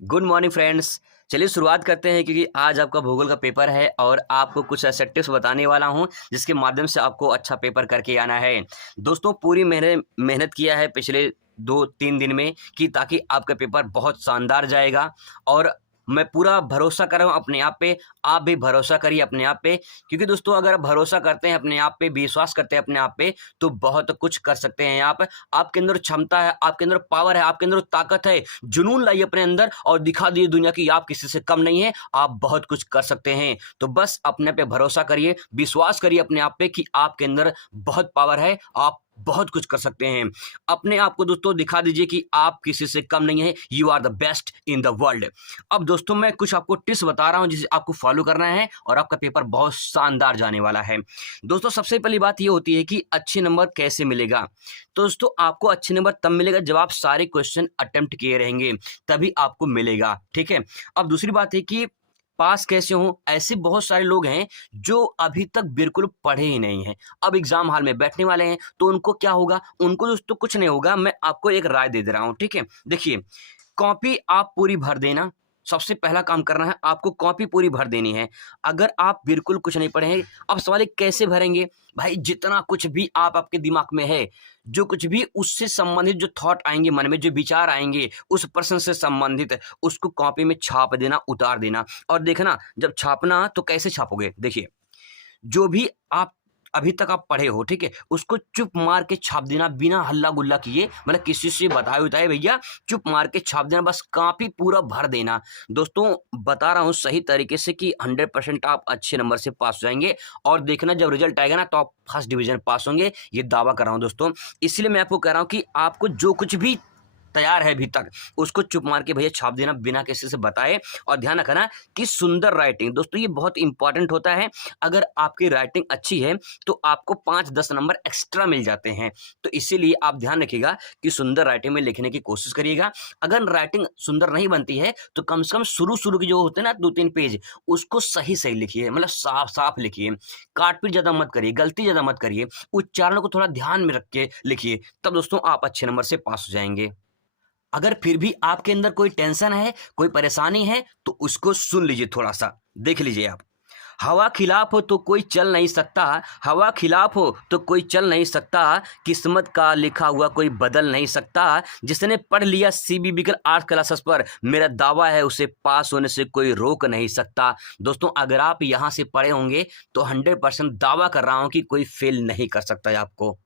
Good morning friends. चलिए शुरुआत करते हैं क्योंकि आज आपका भूगोल का पेपर है और आपको कुछ ऐसे टिप्स बताने वाला हूं जिसके माध्यम से आपको अच्छा पेपर करके आना है। दोस्तों पूरी मेहनत किया है पिछले 2-3 दिन में कि ताकि आपका पेपर बहुत शानदार जाएगा और मैं पूरा भरोसा कर रहा हूँ अपने आप पे। आप भी भरोसा करिए अपने आप पे क्योंकि दोस्तों अगर भरोसा करते हैं अपने आप पे, विश्वास करते हैं अपने आप पे तो बहुत कुछ कर सकते हैं आप। आपके अंदर क्षमता है, आपके अंदर पावर है, आपके अंदर ताकत है। जुनून लाइए अपने अंदर और दिखा दिए दुनिया की आप किसी से कम नहीं है, आप बहुत कुछ कर सकते हैं। तो बस अपने पे भरोसा करिए, विश्वास करिए अपने आप पे कि आपके अंदर बहुत पावर है, आप बहुत कुछ कर सकते हैं। अपने आप को दोस्तों दिखा दीजिए कि आप किसी से कम नहीं है, you are the best in the world. अब दोस्तों मैं कुछ आपको टिप्स बता रहा हूं जिसे आपको फॉलो करना है और आपका पेपर बहुत शानदार जाने वाला है। दोस्तों सबसे पहली बात ये होती है कि अच्छे नंबर कैसे मिलेगा। तो दोस्तों आपको अच्छे नंबर तब मिलेगा जब आप सारे क्वेश्चन अटेम्प्ट किए रहेंगे, तभी आपको मिलेगा। ठीक है। अब दूसरी बात है कि पास कैसे हो। ऐसे बहुत सारे लोग हैं जो अभी तक बिल्कुल पढ़े ही नहीं हैं, अब एग्जाम हॉल में बैठने वाले हैं तो उनको क्या होगा, उनको दोस्तों कुछ नहीं होगा। मैं आपको एक राय दे रहा हूं। ठीक है, देखिए कॉपी आप पूरी भर देना। सबसे पहला काम करना है, आपको कॉपी पूरी भर देनी है। अगर आप बिल्कुल कुछ नहीं पढ़े हैं, अब सवाल है कैसे भरेंगे। भाई जितना कुछ भी आपके दिमाग में है, जो कुछ भी उससे संबंधित जो थॉट आएंगे मन में, जो विचार आएंगे उस प्रश्न से संबंधित, उसको कॉपी में छाप देना, उतार देना। और देखना जब छापना तो कैसे छापोगे। देखिए जो भी आप अभी तक आप पढ़े हो, ठीक है, उसको चुप मार के छाप देना बिना हल्ला गुल्ला किए, मतलब किसी से बताए उताए भैया, चुप मार के छाप देना, बस कॉपी पूरा भर देना। दोस्तों बता रहा हूँ सही तरीके से कि 100% आप अच्छे नंबर से पास हो जाएंगे और देखना जब रिजल्ट आएगा ना तो आप फर्स्ट डिवीजन पास होंगे, ये दावा कर रहा हूँ दोस्तों। इसलिए मैं आपको कह रहा हूँ कि आपको जो कुछ भी तैयार है अभी तक उसको चुप मार के भैया छाप देना बिना किसी से बताए। और ध्यान रखना कि सुंदर राइटिंग, दोस्तों ये बहुत इंपॉर्टेंट होता है। अगर आपकी राइटिंग अच्छी है तो आपको 5-10 नंबर एक्स्ट्रा मिल जाते हैं। तो इसीलिए आप ध्यान रखिएगा कि सुंदर राइटिंग में लिखने की कोशिश करिएगा। अगर राइटिंग सुंदर नहीं बनती है तो कम से कम शुरू की जो होते हैं ना 2-3 पेज, उसको सही सही लिखिए, मतलब साफ साफ लिखिए। काट पीट ज्यादा मत करिए, गलती ज्यादा मत करिए, उच्चारण को थोड़ा ध्यान में रख के लिखिए, तब दोस्तों आप अच्छे नंबर से पास हो जाएंगे। अगर फिर भी आपके अंदर कोई टेंशन है, कोई परेशानी है तो उसको सुन लीजिए, थोड़ा सा देख लीजिए आप। हवा खिलाफ हो तो कोई चल नहीं सकता, हवा खिलाफ हो तो कोई चल नहीं सकता, किस्मत का लिखा हुआ कोई बदल नहीं सकता, जिसने पढ़ लिया सीबीबी के आर्ट्स क्लासेस पर मेरा दावा है उसे पास होने से कोई रोक नहीं सकता। दोस्तों अगर आप यहां से पढ़े होंगे तो 100% दावा कर रहा हूं कि कोई फेल नहीं कर सकता है आपको।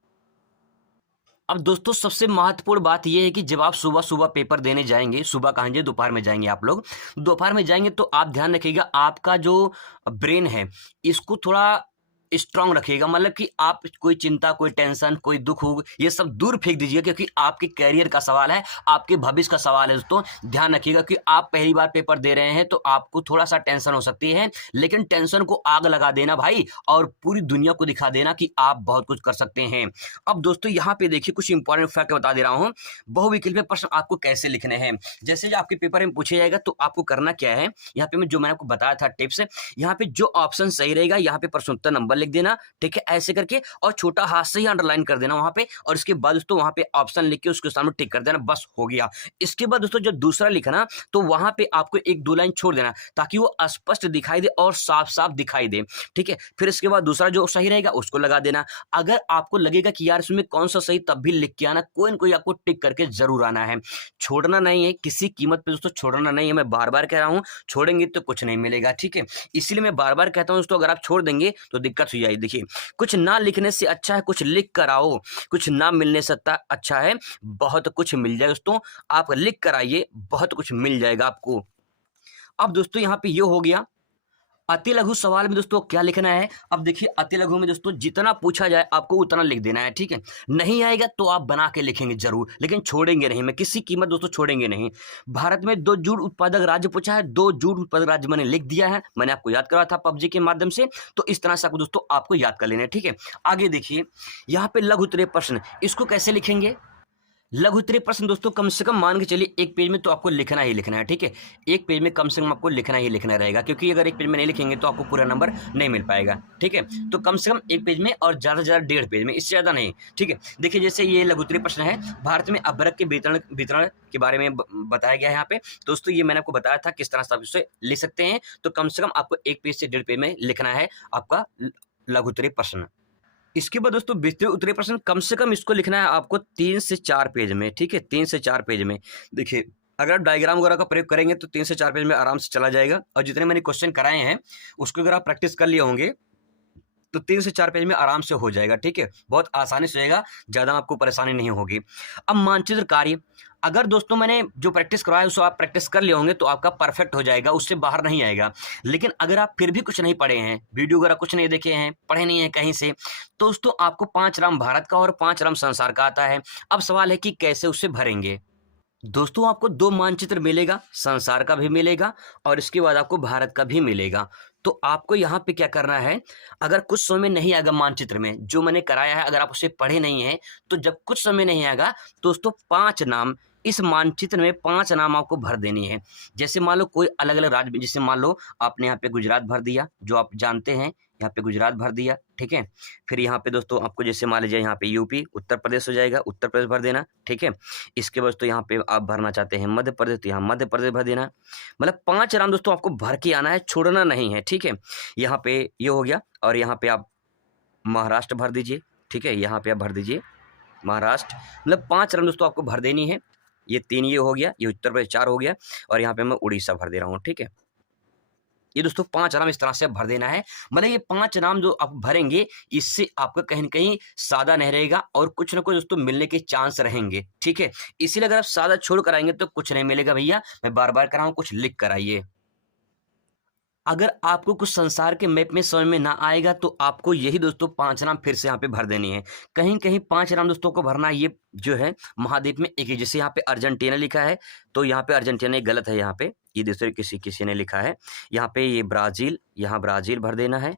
अब दोस्तों सबसे महत्वपूर्ण बात यह है कि जब आप सुबह सुबह पेपर देने जाएंगे, सुबह कहाँ जाइए, दोपहर में जाएंगे आप लोग, दोपहर में जाएंगे तो आप ध्यान रखिएगा आपका जो ब्रेन है इसको थोड़ा स्ट्रांग रखिएगा। मतलब कि आप कोई चिंता, कोई टेंशन, कोई दुख हो, ये सब दूर फेंक दीजिए क्योंकि आपके कैरियर का सवाल है, आपके भविष्य का सवाल है। दोस्तों ध्यान रखिएगा कि आप पहली बार पेपर दे रहे हैं तो आपको थोड़ा सा टेंशन हो सकती है, लेकिन टेंशन को आग लगा देना भाई और पूरी दुनिया को दिखा देना कि आप बहुत कुछ कर सकते हैं। अब दोस्तों यहाँ पे देखिए कुछ इंपॉर्टेंट फैक्ट बता दे रहा हूँ। बहुविकल्पीय प्रश्न आपको कैसे लिखने हैं, जैसे आपके पेपर में पूछे जाएगा तो आपको करना क्या है, यहाँ पे मैं जो मैंने आपको बताया था टिप्स, यहाँ पे जो ऑप्शन सही रहेगा यहाँ पे प्रश्नोत्तर नंबर लिख देना। ठीक है, ऐसे करके और छोटा हाथ से ही अंडरलाइन कर देना वहां पे, और इसके बाद दोस्तों वहां पे ऑप्शन लिख के उसके सामने टिक कर देना, बस हो गया। इसके बाद दोस्तों जो दूसरा लिखना तो वहां पे आपको 1-2 लाइन छोड़ देना ताकि वो स्पष्ट दिखाई दे और साफ साफ दिखाई दे। ठीक है, फिर इसके बाद दूसरा जो सही रहेगा उसको लगा देना। अगर आपको लगेगा कि यार इसमें कौन सा सही, तब भी लिख के आना, कोई ना कोई आपको टिक करके जरूर आना है, छोड़ना नहीं है किसी कीमत पे दोस्तों, छोड़ना नहीं है। मैं बार बार कह रहा हूं, छोड़ेंगे तो कुछ नहीं मिलेगा। ठीक है, इसलिए मैं बार बार कहता हूं दोस्तों अगर आप छोड़ देंगे तो दिक्कत हो जाएगी। देखिए कुछ ना लिखने से अच्छा है कुछ लिख कर आओ, कुछ ना मिलने से अच्छा है बहुत कुछ मिल जाए। दोस्तों आप लिख कर आइए, बहुत कुछ मिल जाएगा आपको। अब दोस्तों यहाँ पे ये हो गया। अति लघु सवाल में दोस्तों क्या लिखना है, अब देखिए अति लघु में दोस्तों जितना पूछा जाए आपको उतना लिख देना है। ठीक है, नहीं आएगा तो आप बना के लिखेंगे जरूर, लेकिन छोड़ेंगे नहीं, मैं किसी कीमत दोस्तों छोड़ेंगे नहीं। भारत में 2 जूट उत्पादक राज्य पूछा है, 2 जूट उत्पादक राज्य मैंने लिख दिया है, मैंने आपको याद करा था पबजी के माध्यम से, तो इस तरह से आपको दोस्तों आपको याद कर लेना है। ठीक है, आगे देखिए यहाँ पे लघु उत्तरीय प्रश्न, इसको कैसे लिखेंगे। लघु उत्तरीय प्रश्न दोस्तों कम से कम मान के चलिए एक पेज में तो आपको लिखना ही लिखना है, ठीक है। एक पेज में कम से कम आपको लिखना ही लिखना रहेगा, क्योंकि अगर एक पेज में नहीं लिखेंगे तो आपको पूरा नंबर नहीं मिल पाएगा, ठीक है। तो कम से कम एक पेज में और ज़्यादा से ज़्यादा 1.5 पेज में, इससे ज़्यादा नहीं, ठीक है। देखिए जैसे ये लघु उत्तरीय प्रश्न है, भारत में अभ्रक के वितरण के बारे में बताया गया है यहाँ पे। दोस्तों ये मैंने आपको बताया था किस तरह से आप इसे लिख सकते हैं। तो कम से कम आपको एक पेज से 1.5 पेज में लिखना है आपका लघु उत्तरीय प्रश्न। इसके बाद दोस्तों विस्तृत उत्तरीय प्रश्न कम से कम इसको लिखना है आपको 3 से 4 पेज में, ठीक है। 3 से 4 पेज में देखिए, अगर आप डायग्राम वगैरह का प्रयोग करेंगे तो 3 से 4 पेज में आराम से चला जाएगा। और जितने मैंने क्वेश्चन कराए हैं उसको अगर आप प्रैक्टिस कर लिए होंगे तो 3 से 4 पेज में आराम से हो जाएगा, ठीक है। बहुत आसानी से हो जाएगा, ज़्यादा आपको परेशानी नहीं होगी। अब मानचित्र कार्य, अगर दोस्तों मैंने जो प्रैक्टिस करवाया उसको आप प्रैक्टिस कर लिए होंगे तो आपका परफेक्ट हो जाएगा, उससे बाहर नहीं आएगा। लेकिन अगर आप फिर भी कुछ नहीं पढ़े हैं, वीडियो वगैरह कुछ नहीं देखे हैं, पढ़े नहीं हैं कहीं से, तो दोस्तों आपको 5 राम भारत का और 5 राम संसार का आता है। अब सवाल है कि कैसे उसे भरेंगे। दोस्तों आपको 2 मानचित्र मिलेगा, संसार का भी मिलेगा और इसके बाद आपको भारत का भी मिलेगा। तो आपको यहाँ पे क्या करना है, अगर कुछ समझ में नहीं आएगा मानचित्र में जो मैंने कराया है, अगर आप उसे पढ़े नहीं हैं, तो जब कुछ समझ में नहीं आएगा दोस्तों 5 नाम, इस मानचित्र में 5 नाम आपको भर देनी है। जैसे मान लो कोई अलग अलग राज्य में, जैसे मान लो आपने यहाँ पे गुजरात भर दिया, जो आप जानते हैं, यहाँ पे गुजरात भर दिया, ठीक है। फिर यहाँ पे दोस्तों आपको जैसे मान लीजिए यहाँ पे यूपी उत्तर प्रदेश हो जाएगा, उत्तर प्रदेश भर देना, ठीक है। इसके बाद तो यहाँ पे आप भरना चाहते हैं मध्य प्रदेश, तो यहाँ मध्य प्रदेश भर देना। मतलब 5 नाम दोस्तों आपको भर के आना है, छोड़ना नहीं है, ठीक है। यहाँ पे ये हो गया और यहाँ पे आप महाराष्ट्र भर दीजिए, ठीक है। यहाँ पे आप भर दीजिए महाराष्ट्र। मतलब 5 नाम दोस्तों आपको भर देनी है। ये 3 ये हो गया, ये उत्तर प्रदेश 4 हो गया और यहाँ पे मैं उड़ीसा भर दे रहा हूँ, ठीक है। ये दोस्तों 5 नाम इस तरह से भर देना है। मतलब ये 5 नाम जो आप भरेंगे, इससे आपका कहीं न कहीं सादा नहीं रहेगा और कुछ न कुछ दोस्तों मिलने के चांस रहेंगे, ठीक है। इसीलिए अगर आप सादा छोड़ कर आएँगे तो कुछ नहीं मिलेगा भैया, मैं बार-बार कह रहा हूँ, कुछ लिख कर आइए। अगर आपको कुछ संसार के मैप में समझ में ना आएगा तो आपको यही दोस्तों 5 नाम फिर से यहाँ पे भर देनी है। कहीं-कहीं 5 नाम दोस्तों को भरना, ये जो है महाद्वीप में एक है, जैसे यहाँ पे अर्जेंटीना लिखा है, तो यहाँ पे अर्जेंटीना ये गलत है, यहाँ पे ये दूसरे किसी ने लिखा है। यहाँ पे ये ब्राज़ील, यहाँ ब्राज़ील भर देना है,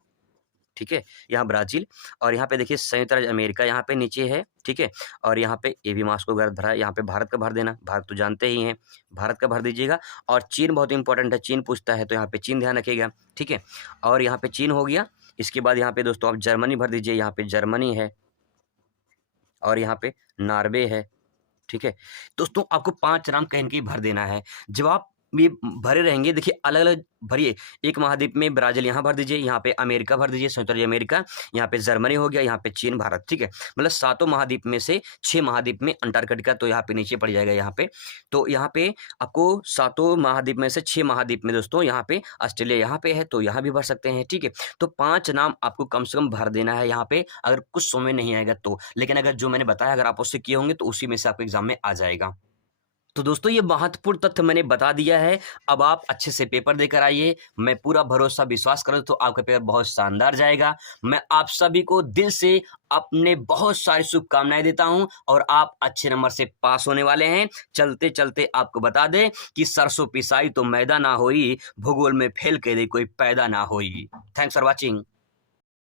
ठीक है। यहाँ ब्राज़ील और यहाँ पे देखिए संयुक्त राज्य अमेरिका यहाँ पे नीचे है, ठीक है। और यहाँ पे ये भी मास्को गलत भरा है, यहाँ पे भारत का भर देना, भारत तो जानते ही हैं, भारत का भर दीजिएगा। और चीन बहुत इंपॉर्टेंट है, चीन पूछता है तो यहाँ पे चीन ध्यान रखिएगा, ठीक है। और यहाँ पे चीन हो गया। इसके बाद यहाँ पे दोस्तों आप जर्मनी भर दीजिए, यहाँ पे जर्मनी है और यहाँ पे नॉर्वे है, ठीक है। दोस्तों आपको 5 नाम कहीं न कहीं भर देना है। जब आप ये भरे रहेंगे, देखिए अलग-अलग भरिए। एक महाद्वीप में ब्राज़ील यहाँ भर दीजिए, यहाँ पे अमेरिका भर दीजिए, संयुक्त राज्य अमेरिका, यहाँ पे जर्मनी हो गया, यहाँ पे चीन, भारत, ठीक है। मतलब 7 महाद्वीप में से 6 महाद्वीप में अंटार्कटिका तो यहाँ पे नीचे पड़ जाएगा यहाँ पे। तो यहाँ पे आपको 7 महाद्वीप में से 6 महाद्वीप में दोस्तों यहाँ पे ऑस्ट्रेलिया यहाँ पे है, तो यहाँ भी भर सकते हैं, ठीक है। तो 5 नाम आपको कम से कम भर देना है यहाँ पे, अगर कुछ समझ में नहीं आएगा तो। लेकिन अगर जो मैंने बताया अगर आप उससे किए होंगे तो उसी में से आपके एग्ज़ाम में आ जाएगा। तो दोस्तों ये महत्वपूर्ण तथ्य मैंने बता दिया है। अब आप अच्छे से पेपर देकर आइए। मैं पूरा भरोसा विश्वास करूँ तो आपका पेपर बहुत शानदार जाएगा। मैं आप सभी को दिल से अपने बहुत सारी शुभकामनाएँ देता हूँ और आप अच्छे नंबर से पास होने वाले हैं। चलते-चलते आपको बता दें कि सरसों पिसाई तो मैदा ना होई, भूगोल में फेल के दे कोई पैदा ना होई। Thanks for watching.